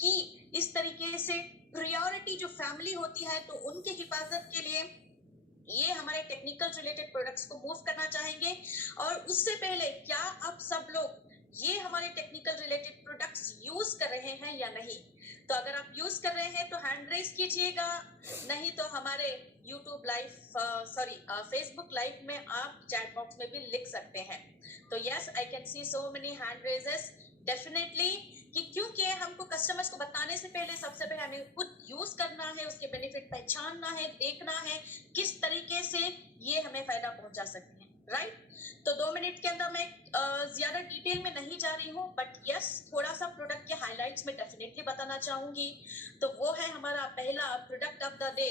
कि इस तरीके से प्रायोरिटी जो फैमिली होती है तो उनकी हिफाजत के लिए ये हमारे टेक्निकल रिलेटेड प्रोडक्ट्स को मूव करना चाहेंगे। और उससे पहले क्या आप सब लोग ये हमारे टेक्निकल रिलेटेड प्रोडक्ट्स यूज कर रहे हैं या नहीं? तो अगर आप यूज कर रहे हैं तो हैंड रेज कीजिएगा, नहीं तो हमारे यूट्यूब लाइव फेसबुक लाइव में आप चैट बॉक्स में भी लिख सकते हैं। तो yes, I can see so many hand raises definitely, कि क्योंकि हमको कस्टमर्स को बताने से पहले सबसे पहले हमें खुद यूज करना है, उसके बेनिफिट पहचानना है, देखना है किस तरीके से ये हमें फायदा पहुंचा सकते हैं, राइट? तो 2 मिनट के अंदर मैं ज्यादा डिटेल में नहीं जा रही हूँ, बट यस, थोड़ा सा प्रोडक्ट के हाइलाइट्स में डेफिनेटली बताना चाहूंगी। तो वो है हमारा पहला product of the day,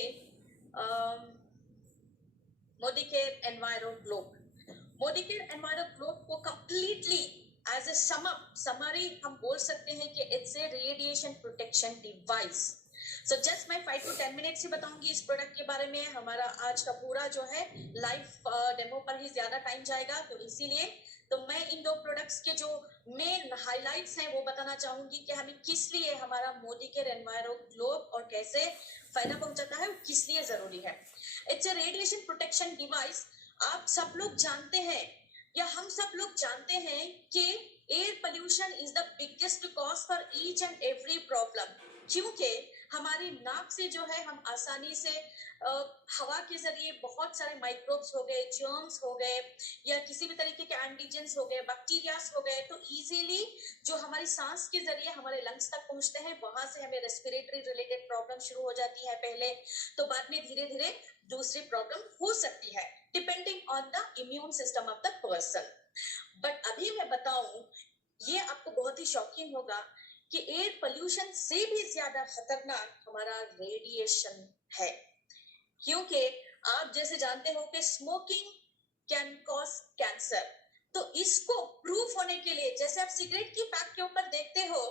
Modicare enviro globe. Modicare enviro globe को कंप्लीटली एज ए समरी हम बोल सकते हैं कि it's a radiation protection device. So just मैं 5 to 10 मिनट्स ही बताऊंगी इस प्रोडक्ट के बारे में। हमारा आज का पूरा जो है लाइव डेमो पर ही ज्यादा टाइम जाएगा, तो इसीलिए तो मैं इन 2 प्रोडक्ट्स के जो मेन हाइलाइट्स हैं वो बताना चाहूंगी कि हमें किस लिए हमारा मोदीकेयर एनवायरो ग्लोब और कैसे फायदा पहुंचाता है, किस लिए जरूरी है। It's a radiation protection device. आप सब लोग जानते हैं या हम सब लोग जानते हैं कि air pollution is the biggest cause for each and every problem, क्योंकि हमारी नाक से जो है हम आसानी से हवा के जरिए बहुत सारे माइक्रोब्स हो गए, जर्म्स हो गए, या किसी भी तरीके के एंटीजेंस हो गए, बैक्टीरियास हो गए, तो इजीली जो हमारी सांस के जरिए हमारे लंग्स तक पहुंचते हैं, वहां से हमें रेस्पिरेटरी रिलेटेड प्रॉब्लम शुरू हो जाती है पहले, तो बाद में धीरे धीरे दूसरी प्रॉब्लम हो सकती है depending on the immune system of the person. But अभी मैं बताऊं, ये आपको बहुत ही शॉकिंग होगा कि एयर पोल्यूशन से भी ज्यादा खतरनाक हमारा रेडिएशन है, क्योंकि आप जैसे जानते हो कि स्मोकिंग कैन कॉज कैंसर। तो इसको प्रूफ होने के लिए, जैसे आप सिगरेट की पैक के ऊपर देखते हो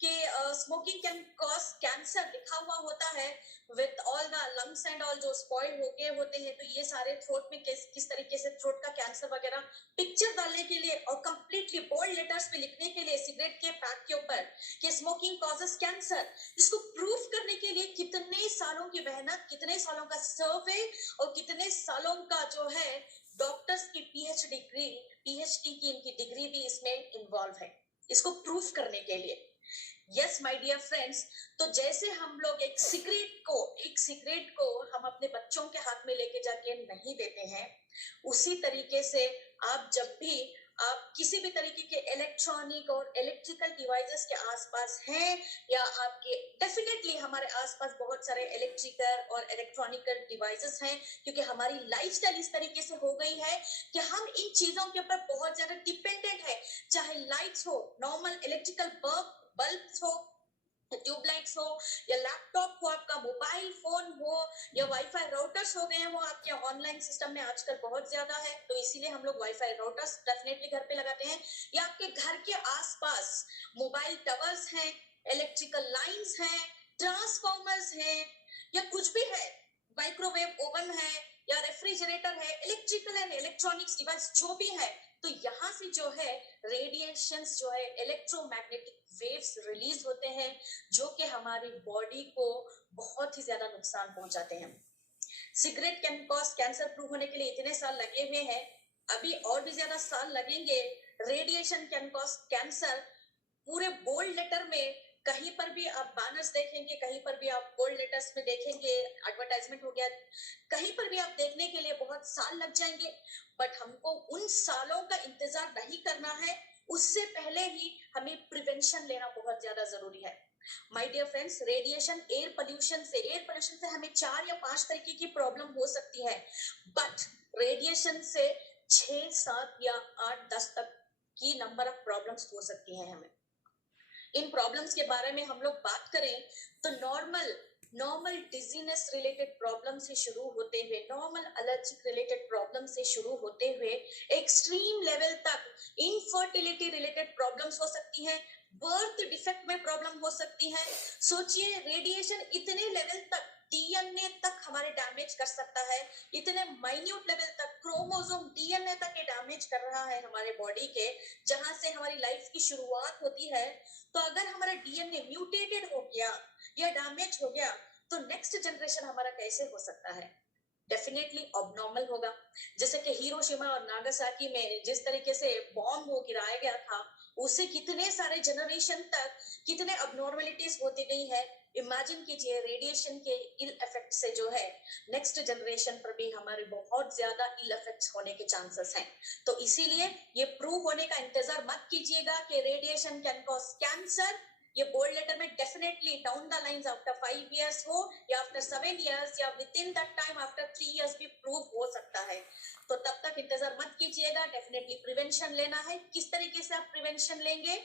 कि स्मोकिंग कैन कॉज कैंसर लिखा हुआ होता है with all the lungs and all जो स्पॉइल हो गए होते हैं, तो ये सारे थ्रोट में किस तरीके से थ्रोट का कैंसर वगैरह पिक्चर डालने के लिए और कंप्लीटली बोल्ड लेटर्स में लिखने के लिए सिगरेट के पैक के ऊपर कि स्मोकिंग कॉजेस कैंसर, इसको प्रूफ करने के लिए कितने सालों की मेहनत, कितने सालों का सर्वे और कितने सालों का जो है डॉक्टर्स की पीएचडी की इनकी डिग्री भी इसमें इन्वॉल्व है, इसको प्रूफ करने के लिए। यस माय डियर फ्रेंड्स, तो जैसे हम लोग एक सिगरेट को हम अपने बच्चों के हाथ में लेके जाके नहीं देते हैं, उसी तरीके से आप जब भी आप किसी भी तरीके के इलेक्ट्रॉनिक और इलेक्ट्रिकल डिवाइसेस के आसपास हैं, या आपके डेफिनेटली हमारे आसपास बहुत सारे इलेक्ट्रिकल और इलेक्ट्रॉनिकल डिवाइसेस हैं, क्योंकि हमारी लाइफस्टाइल इस तरीके से हो गई है कि हम इन चीजों के ऊपर बहुत ज्यादा डिपेंडेंट है, चाहे लाइट्स हो, नॉर्मल इलेक्ट्रिकल बल्ब्स हो, ट्यूबलाइट्स हो, या लैपटॉप हो, आपका मोबाइल फोन हो, या वाईफाई राउटर्स हो गए हो आपके ऑनलाइन सिस्टम में आजकल बहुत ज्यादा है, तो इसीलिए हम लोग वाईफाई राउटर्स डेफिनेटली घर पे लगाते हैं, या आपके घर के आसपास मोबाइल टावर्स हैं, इलेक्ट्रिकल लाइंस हैं, ट्रांसफॉर्मर्स हैं, या कुछ भी है, माइक्रोवेव ओवन है, या रेफ्रिजरेटर है, इलेक्ट्रिकल एंड इलेक्ट्रॉनिक्स डिवाइस जो भी है, तो यहाँ से जो है रेडिएशंस जो है इलेक्ट्रोमैग्नेटिक वेव्स रिलीज होते हैं, जो कि हमारी बॉडी को बहुत ही ज्यादा नुकसान पहुंचाते हैं। Cigarette can cause cancer prove होने के लिए इतने साल लगे हुए हैं, अभी और भी ज्यादा साल लगेंगे। रेडिएशन कैन कॉज कैंसर पूरे बोल्ड लेटर में कहीं पर भी आप बैनर्स देखेंगे, कहीं पर भी आप बोल्ड लेटर्स में देखेंगे, एडवर्टाइजमेंट हो गया, कहीं पर भी आप देखने के लिए बहुत साल लग जाएंगे। बट हमको उन सालों का इंतजार नहीं करना है, उससे पहले ही हमें प्रिवेंशन लेना बहुत ज्यादा जरूरी है। My dear friends, air pollution से हमें 4 या 5 तरीके की प्रॉब्लम हो सकती है, बट रेडिएशन से 6, 7 या 8, 10 तक की नंबर ऑफ प्रॉब्लम्स हो सकती हैं हमें। इन प्रॉब्लम्स के बारे में हम लोग बात करें तो नॉर्मल डिजीनेस रिलेटेड प्रॉब्लम से शुरू होते हुए, नॉर्मल एलर्जिक रिलेटेड प्रॉब्लम से शुरू होते हुए एक्सट्रीम लेवल तक इनफर्टिलिटी रिलेटेड प्रॉब्लम्स हो सकती हैं, बर्थ डिफेक्ट में प्रॉब्लम हो सकती है। सोचिए रेडिएशन इतने लेवल तक डीएनए तक हमारे डैमेज कर सकता है, इतने माइन्यूट लेवल तक क्रोमोसोम डीएनए तक ये डैमेज कर रहा है हमारे बॉडी के, जहां से हमारी लाइफ की शुरुआत होती है। तो अगर हमारा डीएनए म्यूटेटेड हो गया या डैमेज हो गया तो नेक्स्ट जनरेशन हमारा कैसे हो सकता है? डेफिनेटली ऑबनॉर्मल होगा। जैसे कि हिरोशिमा और नागासाकी में जिस तरीके से बॉम्ब वो गिराया गया था, उससे कितने सारे जनरेशन तक कितने अबनॉर्मलिटीज होती गई है। इमेजिन कीजिए रेडिएशन के इल इफेक्ट से जो है नेक्स्ट जनरेशन पर भी हमारे बहुत ज्यादा इल इफेक्ट्स होने के चांसेस हैं। तो इसीलिए ये प्रूव होने का इंतजार मत कीजिएगा कि रेडिएशन कैन कॉज कैंसर। ये बोल्ड लेटर में definitely down the lines after 5 years हो या आफ्टर 7 इयर्स या with in that time after 3 years भी प्रूव हो सकता है। तो तब तक इंतजार मत कीजिएगा, डेफिनेटली प्रिवेंशन लेना है। किस तरीके से आप प्रिवेंशन लेंगे?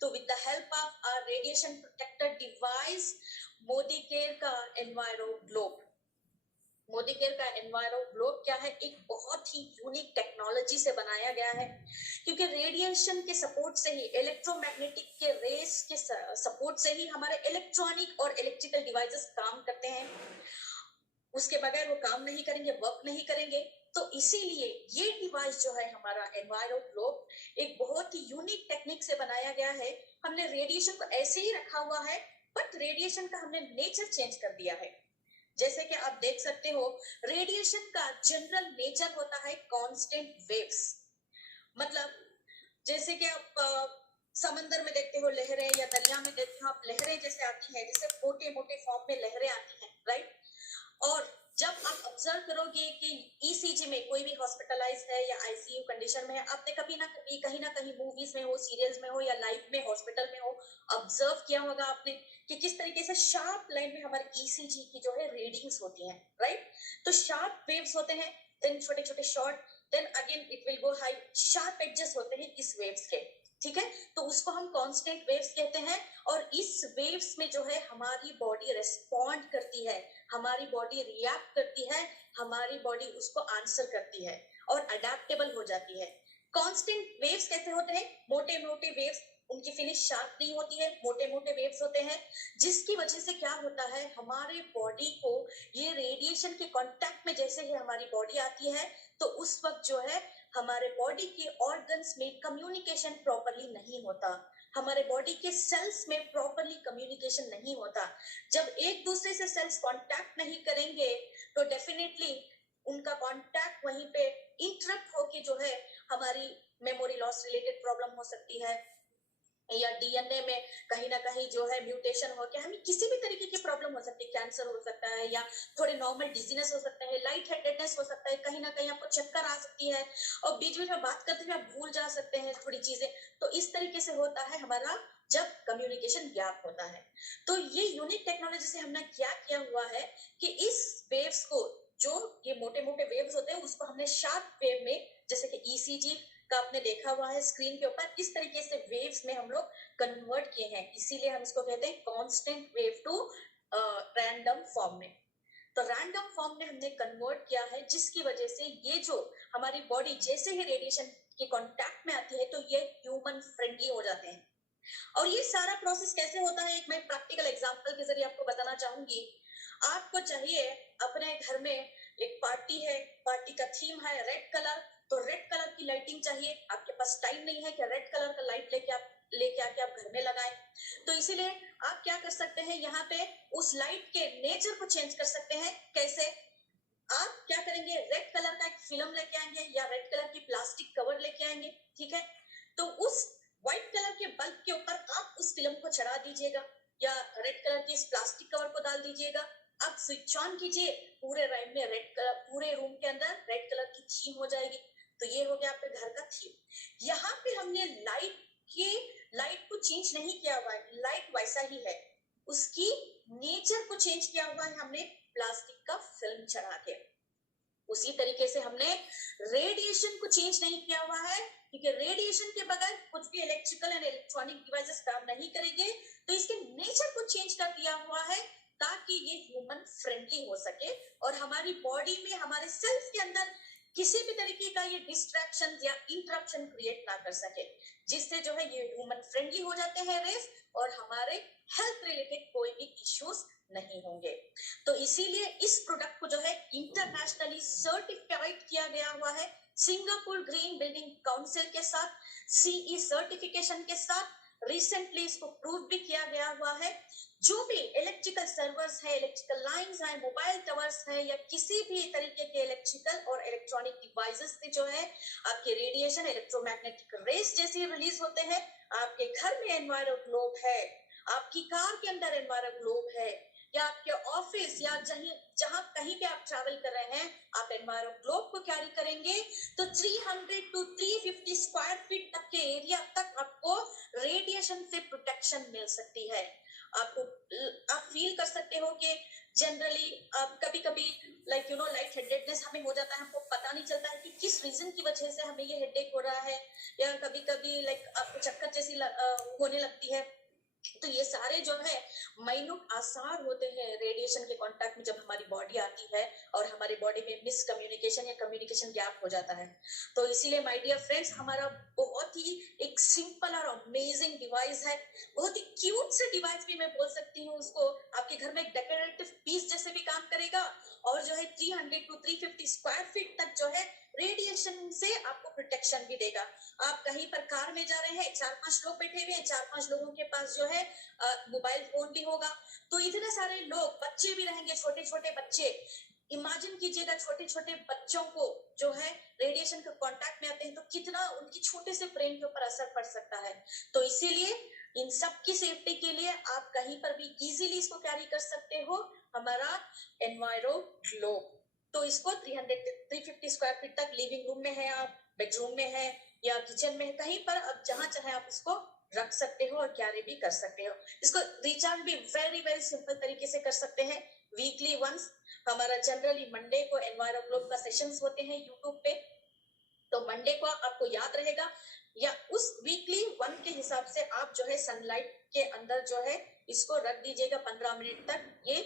तो with the help of our radiation protector device Modi care का एनवायरो ग्लोब। मोदी केयर का एनवायरो ग्लोब क्या है? एक बहुत ही यूनिक टेक्नोलॉजी से बनाया गया है, क्योंकि रेडिएशन के सपोर्ट से ही, इलेक्ट्रोमैग्नेटिक के रेस के सपोर्ट से ही हमारे इलेक्ट्रॉनिक और इलेक्ट्रिकल डिवाइसेस काम करते हैं। उसके बगैर वो काम नहीं करेंगे, वर्क नहीं करेंगे। तो इसीलिए ये डिवाइस जो है हमारा एनवायरो ग्लोब एक बहुत ही यूनिक टेक्निक से बनाया गया है। हमने रेडिएशन को ऐसे ही रखा हुआ है, बट रेडिएशन का हमने नेचर चेंज कर दिया है। जैसे कि आप देख सकते हो, रेडिएशन का जनरल नेचर होता है कांस्टेंट वेव्स। मतलब जैसे कि आप समंदर में देखते हो लहरें, या दरिया में देखते हो आप लहरें जैसे आती हैं, जैसे मोटे मोटे फॉर्म में लहरें आती हैं, राइट। और जब आप ऑब्जर्व करोगे कि ईसीजी में कोई भी हॉस्पिटलाइज है या आईसीयू कंडीशन में है, आपने कभी ना कभी कहीं ना कहीं मूवीज में हो, सीरियल्स में हो या लाइफ में हॉस्पिटल में हो, ऑब्जर्व किया होगा आपने कि किस तरीके से शार्प लाइन में हमारे ईसीजी की जो है रीडिंग्स होती हैं, राइट। तो शार्प वेव्स होते हैं, देन छोटे छोटे short, then again it will go high, sharp edges होते हैं इस वेव्स के, ठीक है। तो उसको हम कांस्टेंट वेव्स कहते हैं। और इस वेव्स में जो है हमारी बॉडी रिस्पॉन्ड करती है, हमारी बॉडी रिएक्ट करती है, हमारी बॉडी उसको आंसर करती है और अडेप्टेबल हो जाती है। कांस्टेंट वेव्स कैसे होते हैं? मोटे मोटे वेव्स, उनकी फिनिश शार्प नहीं होती है, मोटे मोटे वेव्स होते हैं, जिसकी वजह से क्या होता है, हमारे बॉडी को ये रेडिएशन के कांटेक्ट में जैसे ही हमारी बॉडी आती है, तो उस वक्त जो है हमारे बॉडी के ऑर्गन्स में कम्युनिकेशन प्रॉपर्ली नहीं होता, हमारे बॉडी के सेल्स में प्रॉपर्ली कम्युनिकेशन नहीं होता। जब एक दूसरे से सेल्स कांटेक्ट नहीं करेंगे तो डेफिनेटली उनका कांटेक्ट वहीं पे इंटरप्ट होके जो है हमारी मेमोरी लॉस रिलेटेड प्रॉब्लम हो सकती है, या डीएनए में कहीं ना कहीं जो है म्यूटेशन हो के हमें किसी भी तरीके की प्रॉब्लम हो सकती है, कैंसर हो सकता है या थोड़े नॉर्मल डिजीनेस हो सकते हैं, लाइट हेडेडनेस हो सकता है, कहीं ना कहीं आपको चक्कर आ सकती है और बीच बीच में बात करते हुए आप भूल जा सकते हैं थोड़ी चीजें। तो इस तरीके से होता है हमारा जब कम्युनिकेशन गैप होता है। तो ये यूनिक टेक्नोलॉजी से हमने क्या किया हुआ है कि इस वेव्स को, जो ये मोटे मोटे वेव्स होते हैं, उसको हमने शार्प वेव में, जैसे कि ईसीजी का आपने देखा हुआ है स्क्रीन के ऊपर, इस तरीके से वेव्स में हम लोग कन्वर्ट किए हैं। इसीलिए हम इसको कहते हैं constant wave to random form में। तो रैंडम फॉर्म में हमने कन्वर्ट किया है, जिसकी वजह से ये जो हमारी बॉडी जैसे ही रेडिएशन के कांटेक्ट में आती है तो ये ह्यूमन फ्रेंडली हो जाते हैं। और ये सारा प्रोसेस कैसे होता है, एक मैं प्रैक्टिकल एग्जांपल के जरिए आपको बताना चाहूंगी। आपको चाहिए अपने घर में एक पार्टी है, पार्टी का थीम है रेड कलर, तो रेड कलर की लाइटिंग चाहिए। आपके पास टाइम नहीं है कि रेड कलर का लाइट लेके आके आप घर में लगाएं, तो इसीलिए आप क्या कर सकते हैं, यहाँ पे उस लाइट के नेचर को चेंज कर सकते हैं। कैसे? आप क्या करेंगे, रेड कलर का एक फिल्म लेके आएंगे या रेड कलर की प्लास्टिक कवर लेके आएंगे, ठीक है। तो उस व्हाइट कलर के बल्ब के ऊपर आप उस फिल्म को चढ़ा दीजिएगा या रेड कलर की इस प्लास्टिक कवर को डाल दीजिएगा। आप स्विच ऑन कीजिए, पूरे रूम में रेड कलर, पूरे रूम के अंदर रेड कलर की थीम हो जाएगी। तो ये हो गया आपके घर का थीम। यहाँ पे हमने लाइट को चेंज नहीं किया हुआ है, लाइट वैसा ही है, उसकी नेचर को चेंज किया हुआ है हमने प्लास्टिक का फिल्म चढ़ा के। उसी तरीके से हमने रेडिएशन को चेंज नहीं किया हुआ है, क्योंकि रेडिएशन के बगैर कुछ भी इलेक्ट्रिकल एंड इलेक्ट्रॉनिक डिवाइसेस काम नहीं करेंगे। तो इसके नेचर को चेंज कर दिया हुआ है ताकि ये ह्यूमन फ्रेंडली हो सके और हमारी बॉडी में, हमारे सेल्स के अंदर किसी भी तरीके का ये डिस्ट्रैक्शन या इंटरप्शन क्रिएट ना कर सके, जिससे जो है ये ह्यूमन फ्रेंडली हो जाते हैं रेस, और हमारे हेल्थ रिलेटेड कोई भी इश्यूज नहीं होंगे। तो इसीलिए इस प्रोडक्ट को जो है इंटरनेशनली सर्टिफाइड किया गया हुआ है सिंगापुर ग्रीन बिल्डिंग काउंसिल के साथ, सीई सर्टिफिकेशन के साथ। रिसेंटली इसको प्रूव भी किया गया हुआ है। जो भी इलेक्ट्रिकल सर्वर्स है, इलेक्ट्रिकल लाइंस है, मोबाइल टावर्स है, या किसी भी तरीके के इलेक्ट्रिकल और इलेक्ट्रॉनिक डिवाइसेस से जो है आपके रेडिएशन, इलेक्ट्रोमैग्नेटिक रेस जैसे रिलीज होते हैं। आपके घर में एनवायरो ग्लोब है, आपकी कार के अंदर एनवायरो ग्लोब है, या आपके ऑफिस या जहां कहीं भी आप ट्रैवल कर रहे हैं, आप एनवायरो ग्लोब को कैरी करेंगे तो 300 टू 350 स्क्वायर फीट तक के एरिया तक आपको रेडिएशन से प्रोटेक्शन मिल सकती है। आपको आप फील कर सकते हो कि जनरली कभी कभी लाइक लाइट हेडेडनेस हमें हो जाता है, हमको पता नहीं चलता है कि किस रीजन की वजह से हमें ये हेडेक हो रहा है, या कभी कभी लाइक आपको चक्कर जैसी होने लगती है। तो ये सारे जो है माइन्यूट आसार होते हैं रेडिएशन के कांटेक्ट में जब हमारी बॉडी आती है, और हमारी बॉडी में मिसकम्युनिकेशन या कम्युनिकेशन गैप हो जाता है। तो इसीलिए माय डियर फ्रेंड्स, हमारा बहुत ही एक सिंपल और अमेजिंग डिवाइस है, बहुत ही क्यूट से डिवाइस भी मैं बोल सकती हूँ उसको। आपके घर में एक डेकोरेटिव पीस जैसे भी काम करेगा, और जो है 300 टू 350 स्क्वायर फीट तक जो है रेडिएशन से आपको प्रोटेक्शन भी देगा। आप कहीं पर कार में जा रहे हैं, 4-5 लोग बैठे हुए हैं, 4-5 लोगों के पास जो है मोबाइल फोन भी होगा, तो इतने सारे लोग, बच्चे भी रहेंगे, छोटे छोटे बच्चे। इमेजिन कीजिएगा छोटे छोटे बच्चों को जो है रेडिएशन के कांटेक्ट में आते हैं तो कितना उनकी छोटे से ब्रेन के ऊपर असर पड़ सकता है। तो इसीलिए इन सब की सेफ्टी के लिए आप कहीं पर भी इजीली इसको कैरी कर सकते हो, हमारा एनवायरो ग्लोब। तो इसको 350 स्क्वायर फीट तक लिविंग रूम में है, आप बेडरूम में है, या किचन में, कहीं पर अब जहां चाहे आप इसको रख सकते हो और कैरी भी कर सकते हो। इसको रिचार्ज भी वेरी वेरी सिंपल तरीके से कर सकते हैं, वीकली वंस। हमारा जनरली मंडे को एनवायरो ग्लोब का सेशंस होते हैं यूट्यूब पे, तो मंडे को आपको याद रहेगा, या उस वीकली वन के हिसाब से आप जो है सनलाइट के अंदर जो है इसको रख दीजिएगा 15 मिनट तक, ये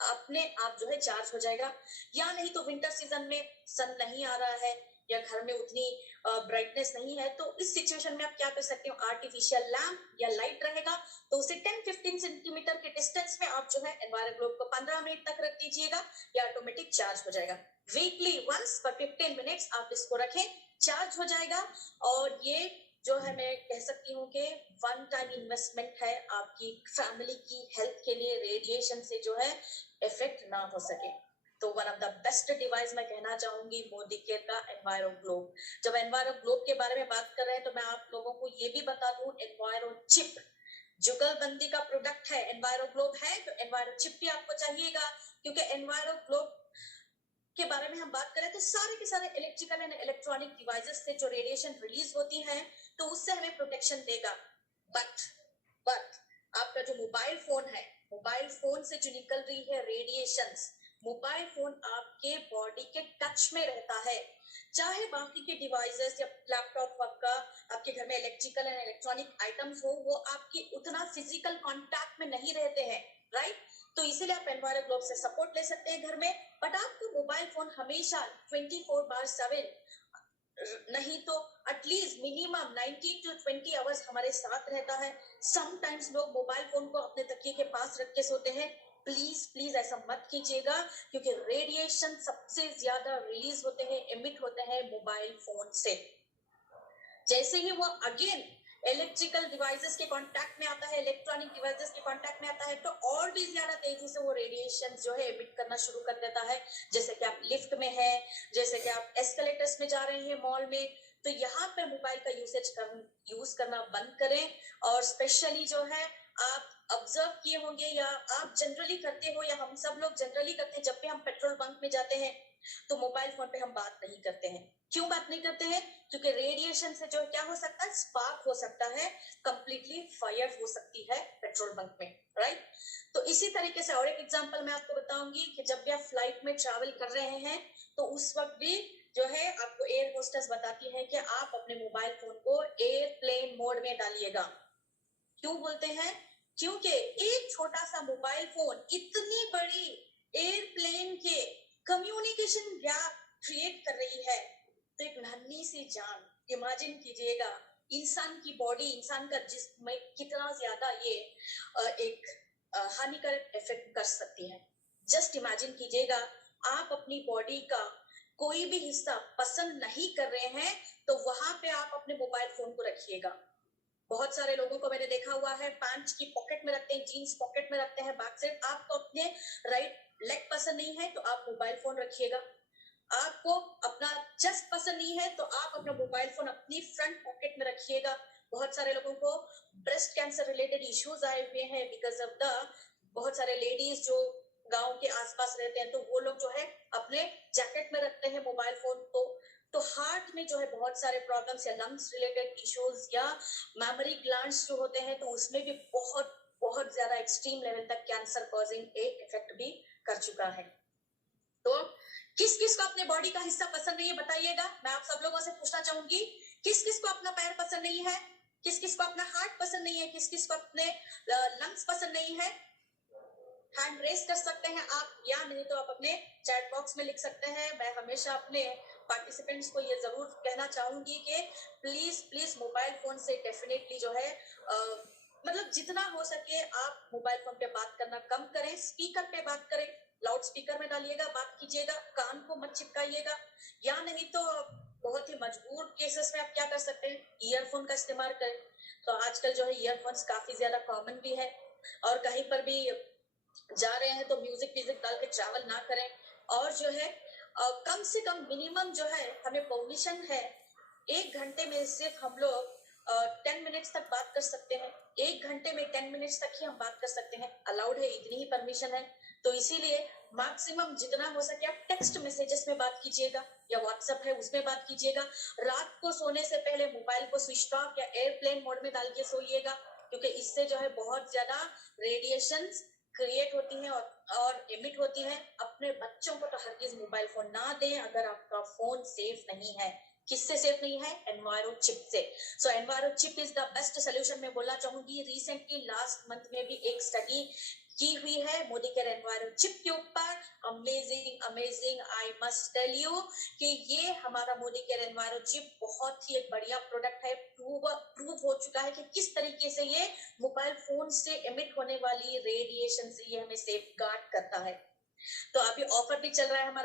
अपने आप जो है चार्ज हो जाएगा। या नहीं तो विंटर सीजन में सन नहीं आ रहा है, या घर में उतनी ब्राइटनेस नहीं है, तो इस सिचुएशन में आप क्या कर सकते हो, आर्टिफिशियल लैम्प या लाइट रहेगा, तो उसे 10-15 सेंटीमीटर के डिस्टेंस में आप जो है एनवायरो ग्लोब को 15 मिनट तक रख दीजिएगा, या ऑटोमेटिक चार्ज हो जाएगा। वीकली वंस फॉर 15 मिनट्स आप इसको रखें, चार्ज हो जाएगा। और ये जो है मैं कह सकती हूँ कि वन टाइम इन्वेस्टमेंट है आपकी फैमिली की हेल्थ के लिए, रेडिएशन से जो है इफेक्ट ना हो सके। तो one of the best device मैं कहना चाहूंगी मोदी केयर का एनवायरो ग्लोब। जब एनवायरो ग्लोब के बारे में बात कर रहे हैं तो मैं आप लोगों को ये भी बता दूं, एनवायरो चिप जुगलबंदी का प्रोडक्ट है, एनवायरो ग्लोब है, तो एनवायरो चिप भी आपको चाहिएगा, क्योंकि एनवायरो ग्लोब के बारे में हम बात करें तो सारे के सारे इलेक्ट्रिकल एंड इलेक्ट्रॉनिक डिवाइसेस से जो रेडिएशन रिलीज होती है तो उससे हमें प्रोटेक्शन देगा। बट आपका जो मोबाइल फोन है, मोबाइल फोन से जो निकल रही है रेडिएशंस, मोबाइल फोन आपके बॉडी के टच में रहता है, चाहे बाकी के डिवाइसेस या लैपटॉप आपका आपके घर में इलेक्ट्रिकल एंड इलेक्ट्रॉनिक आइटम्स हो, वो आपकी उतना फिजिकल कांटेक्ट में नहीं रहते हैं, राइट। तो इसीलिए आप एनवायरो ग्लोब से सपोर्ट ले सकते हैं घर में। बट आपको मोबाइल फोन हमेशा 24/7 नहीं तो एटलीस्ट मिनिमम 19 to 20 आवर्स हमारे साथ रहता है। समटाइम्स लोग मोबाइल फोन को अपने तकिए के पास रख के सोते हैं, प्लीज प्लीज ऐसा मत कीजिएगा, क्योंकि रेडिएशन सबसे ज्यादा रिलीज होते हैं, एमिट होते हैं मोबाइल फोन से। जैसे ही वो अगेन इलेक्ट्रिकल डिवाइसेस के कांटेक्ट में आता है, इलेक्ट्रॉनिक डिवाइसेस के कांटेक्ट में आता है, तो और भी ज्यादा तेजी से वो रेडिएशन जो है एमिट करना शुरू कर देता है। जैसे कि आप लिफ्ट में है, जैसे कि आप एस्केलेटर्स में जा रहे हैं मॉल में, तो यहाँ पे मोबाइल का यूज करना बंद करें। और स्पेशली जो है आप ऑब्जर्व किए होंगे, या आप जनरली करते हो, या हम सब लोग जनरली करते हैं, जब भी हम पेट्रोल बंक में जाते हैं तो मोबाइल फोन पे हम बात नहीं करते हैं। क्यों बात नहीं करते हैं? क्योंकि रेडिएशन से जो क्या हो सकता है, स्पार्क हो सकता है, कंप्लीटली फायर हो सकती है पेट्रोल बंक में, राइट। तो इसी तरीके से और एक एग्जांपल मैं आपको बताऊंगी कि जब भी आप फ्लाइट में ट्रैवल कर रहे हैं तो उस वक्त भी जो है आपको एयर होस्टेस बताती है कि आप अपने मोबाइल फोन को एयरप्लेन मोड में डालिएगा। क्यों बोलते हैं? क्योंकि एक छोटा सा मोबाइल फोन इतनी बड़ी एयरप्लेन के कम्युनिकेशन गैप क्रिएट कर रही है, तो एक नन्ही सी जान, इमेजिन कीजिएगा इंसान की बॉडी, इंसान का जिस्म में कितना ज्यादा ये एक हानिकारक इफेक्ट कर सकती है। जस्ट इमेजिन कीजिएगा, आप अपनी बॉडी का कोई भी हिस्सा पसंद नहीं कर रहे हैं, तो वहां पे आप अपने मोबाइल फोन को रखिएगा। बहुत सारे लोगों को मैंने देखा हुआ है, पैंट की पॉकेट में रखते हैं, जीन्स पॉकेट में रखते हैं, बैक साइड। आपको अपने राइट लेग पसंद नहीं है तो आप मोबाइल फोन रखिएगा। आपको अपना चेस्ट पसंद नहीं है तो आप अपना मोबाइल फोन अपनी फ्रंट पॉकेट में रखिएगा। बहुत सारे लोगों को ब्रेस्ट कैंसर रिलेटेड इश्यूज आए हुए हैं बिकॉज ऑफ द, बहुत सारे लेडीज जो गांव के आसपास रहते हैं तो वो लोग जो है अपने जैकेट में रखते हैं मोबाइल फोन। तो हार्ट में जो है बहुत सारे प्रॉब्लम्स या लंग्स रिलेटेड इश्यूज या मेमोरी ग्लैंड्स जो होते हैं तो उसमें भी बहुत बहुत ज्यादा एक्सट्रीम लेवल तक कैंसर कॉजिंग एक इफेक्ट भी कर चुका है। तो किस किस को अपने बॉडी का हिस्सा पसंद नहीं है बताइएगा। मैं आप सब लोगों से पूछना चाहूंगी, किस किस को अपना पैर पसंद नहीं है, किस किस को अपना हार्ट पसंद नहीं है, किस किस को अपने लंग्स पसंद नहीं है। हैंड रेस कर सकते हैं आप, या नहीं तो आप अपने चैट बॉक्स में लिख सकते हैं। मैं हमेशा अपने पार्टिसिपेंट्स को ये जरूर कहना चाहूंगी कि प्लीज प्लीज मोबाइल फोन से डेफिनेटली जो है मतलब जितना हो सके आप मोबाइल फोन पे बात करना कम करें, स्पीकर पे बात करें, लाउड स्पीकर में डालिएगा, बात कीजिएगा, कान को मत चिपकाइएगा। या नहीं तो बहुत ही मजबूर केसेस में आप क्या कर सकते हैं, ईयरफोन का इस्तेमाल करें। तो आजकल जो है ईयरफोन्स काफी ज्यादा कॉमन भी है, और कहीं पर भी जा रहे हैं तो म्यूजिक व्यूजिक डाल के ट्रैवल ना करें। और जो है कम से कम मिनिमम जो है हमें परमिशन है, 1 घंटे में सिर्फ हम लोग 10 मिनट्स तक बात कर सकते हैं। 1 घंटे में 10 मिनट्स तक ही हम बात कर सकते हैं, अलाउड है, इतनी ही परमिशन है। तो इसीलिए मैक्सिमम जितना हो सके आप टेक्स्ट मैसेजेस में बात कीजिएगा, या व्हाट्सएप है उसमें बात कीजिएगा। रात को सोने से पहले मोबाइल को स्विच ऑफ या एयरप्लेन मोड में डाल के सोइएगा, क्योंकि इससे जो है बहुत ज्यादा रेडिएशन क्रिएट होती है और एमिट होती है। अपने बच्चों को तो हरगिज मोबाइल फोन ना दें अगर आपका फोन सेफ नहीं है। किससे सेफ नहीं है? एनवायरो चिप से। So enviro chip is the best solution मैं बोलना चाहूंगी। रिसेंटली लास्ट मंथ में भी एक स्टडी की हुई है मोदी केयर एनवायरो चिप के ऊपर। Amazing amazing, I must tell you कि ये हमारा मोदी केयर एनवायरो चिप बहुत ही एक बढ़िया प्रोडक्ट है। प्रूव हो चुका है कि किस तरीके से ये मोबाइल फोन से एमिट होने वाली रेडिएशन से ये हमें सेफ गार्ड करता है। तो अभी ऑफर भी चल रहा है हमारा